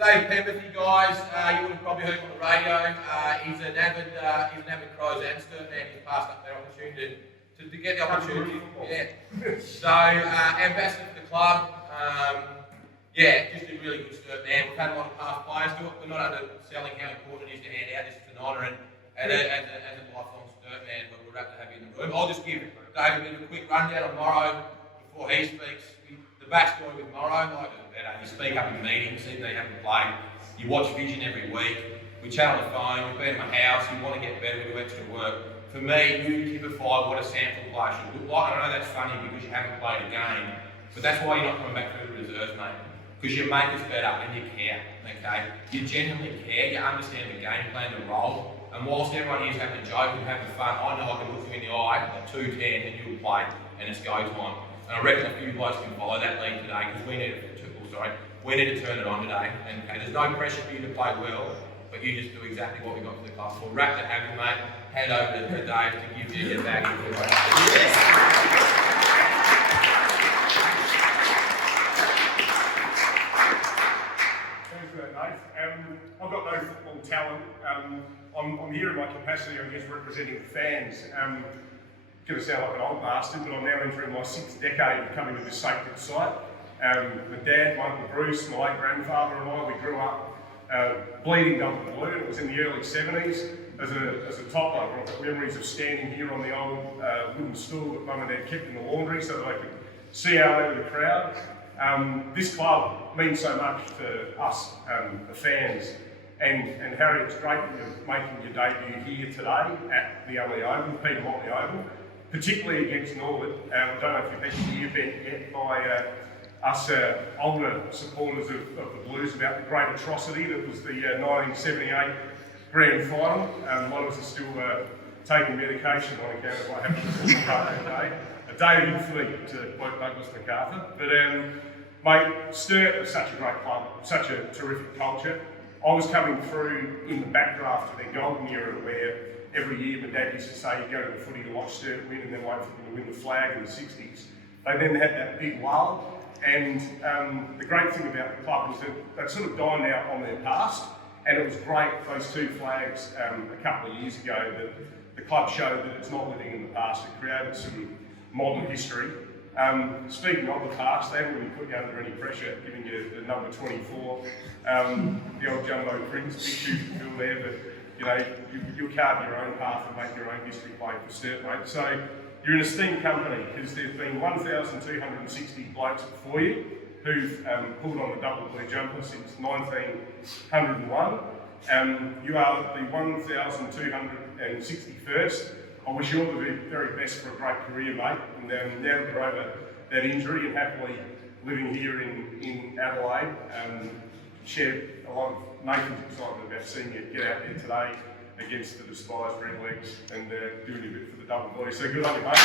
Dave Penberthy, guys, you would have probably heard him on the radio. He's an avid Crows and Sturt man. He's passed up that opportunity to get the opportunity. Yeah. So, ambassador for the club. Just a really good Sturt man. We've had a lot of past players do it. We're not underselling how important it is to hand out. This is an honour, and as a lifelong Sturt man, we're happy to have you in the room. I'll just give Dave a bit of a quick rundown on Morrow before he speaks. The backstory with Morrow, like you speak up in meetings, even though you haven't played. You watch Vision every week. We chat on the phone. We've been in my house. We want to get better. We do extra work. For me, you typify what a sample player should look like. I know that's funny because you haven't played a game, but that's why you're not coming back through the reserves, mate. Because you make us better and you care, okay? You genuinely care. You understand the game plan, the role. And whilst everyone here's having a joke and having fun, I know I can look you in the eye at 2:10 and you'll play, and it's go time. And I reckon a few guys can follow that lead today because we need to turn it on today. And okay, there's no pressure for you to play well, but you just do exactly what we got for the club. So we're wrapped to have you, mate. Hand over to Dave to give you your bag. Thanks for that, Dave. I've got no football talent. I'm here in my capacity, I guess, representing the fans. Going to sound like an old bastard, but I'm now entering my 6th decade of coming to this sacred site. My dad, my Uncle Bruce, my grandfather and I, we grew up bleeding double blue. It was in the early 70s. As a toddler, I've got memories of standing here on the old wooden stool that Mum and Dad kept in the laundry so that I could see out over the crowd. This club means so much to us, the fans. And Harry, it's great that you're making your debut here today at the Unley Oval, Peter Motley Oval, particularly against Norwood. I don't know if you've been to the event yet by us older supporters of the Blues about the great atrocity that was the 1978 grand final. A lot of us are still taking medication on account of what happened to that day. A day of infamy to bloke Douglas MacArthur. But mate, Sturt is such a great club, such a terrific culture. I was coming through in the backdraft of their golden era where every year my dad used to say you'd go to the footy to watch Sturt win and then wait for them to win the flag in the 60s. They then had that big lull, and the great thing about the club was that they'd sort of dined out on their past, and it was great, those 2 flags a couple of years ago, that the club showed that it's not living in the past. It created some modern history. Speaking of the past, they haven't really put you under any pressure, giving you the number 24, the old Jumbo Prince, big shoes to fill there, but you know, you'll carve your own path and make your own history playing for Sturt, mate. So you're an esteemed company because there's been 1,260 blokes before you who've pulled on the double blue jumper since 1901. You are the 1,261st. I wish you all the very best for a great career, mate. And now that you're over that injury and happily living here in Adelaide, share a lot of Nathan's excitement about seeing you get out there today against the despised Redlegs and doing a bit for the double blue. So good on you, mate.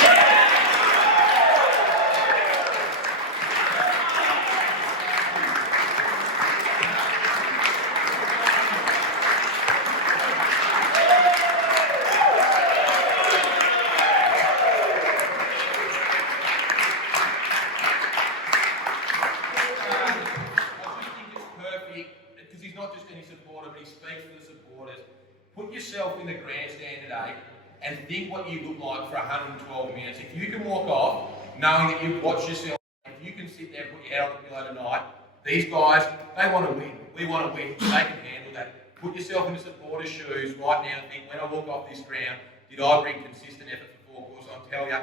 Put yourself in the grandstand today and think what you look like for 112 minutes. If you can walk off knowing that you've watched yourself, if you can sit there and put your head on the pillow tonight, these guys, they want to win. We want to win. They can handle that. Put yourself in the supporters' shoes right now and think, when I walk off this ground, did I bring consistent effort for 4 quarters? I'll tell you,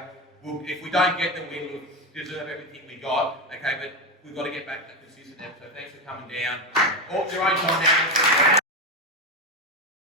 if we don't get the win, we'll deserve everything we got, okay, but we've got to get back to that consistent effort. So thanks for coming down. Oh, your own time now.